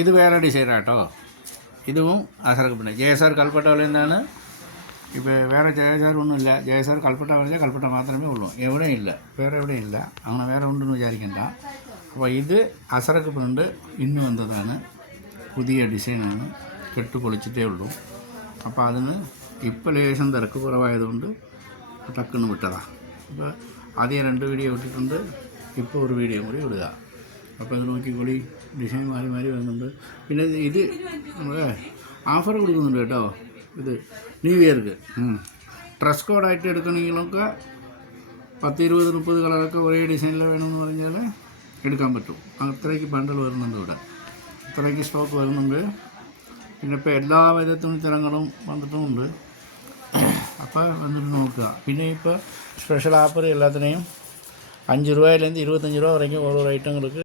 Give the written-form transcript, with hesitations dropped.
ഇത് വേറെ ഡിസൈനാട്ടോ. ഇതും അസർക്ക് പിന്നെ ജയസാർ കൽപ്പട്ട നിന്നാണ്. ഇപ്പോൾ വേറെ ജയസാർ ഒന്നുമില്ല. ജയസാർ കൽപ്പട്ട പറഞ്ഞാൽ കൽപ്പട്ട മാത്രമേ ഉള്ളൂ, എവിടെയും ഇല്ല, വേറെ എവിടെയും ഇല്ല. അങ്ങനെ വേറെ ഉണ്ടെന്ന് വിചാരിക്കണ്ട. അപ്പോൾ ഇത് അസറക്ക് പ്രിൻ്റ് ഇന്ന് വന്നതാണ്, പുതിയ ഡിസൈനാണ്, കെട്ട് പൊളിച്ചിട്ടേ ഉള്ളൂ. അപ്പോൾ അതിന് ഇപ്പോൾ ലേശം തിരക്ക് കുറവായതുകൊണ്ട് ടക്കുന്ന് വിട്ടതാണ്. അപ്പോൾ ആദ്യം 2 വീഡിയോ ഇട്ടിട്ടുണ്ട്, ഇപ്പോൾ ഒരു വീഡിയോ കൂടി ഇടുക. അപ്പോൾ അത് നോക്കിക്കൂടി, ഡിസൈൻ മാറി മാറി വരുന്നുണ്ട്. പിന്നെ ഇത് നമ്മൾ ഓഫർ കൊടുക്കുന്നുണ്ട് കേട്ടോ. ഇത് ന്യൂ ഇയർക്ക് ഡ്രസ് കോഡായിട്ട് എടുക്കണമെങ്കിലൊക്കെ 10, 20, 30 കളറൊക്കെ ഒരേ ഡിസൈനിൽ വേണമെന്ന് പറഞ്ഞാൽ എടുക്കാൻ പറ്റും. അത്രയ്ക്ക് ബണ്ടിൽ വരുന്നുണ്ട് ഇവിടെ, അത്രയ്ക്ക് സ്റ്റോക്ക് വരുന്നുണ്ട്. പിന്നെ ഇപ്പോൾ എല്ലാ വിധ തുണിത്തരങ്ങളും വന്നിട്ടുമുണ്ട്. അപ്പോൾ വന്നിട്ട് നോക്കുക. പിന്നെ ഇപ്പോൾ സ്പെഷ്യൽ ഓഫർ എല്ലാത്തിനെയും 5 രൂപയിലേருந்து 25 രൂപ വരെയും ഓരോ ഐറ്റങ്ങൾക്ക്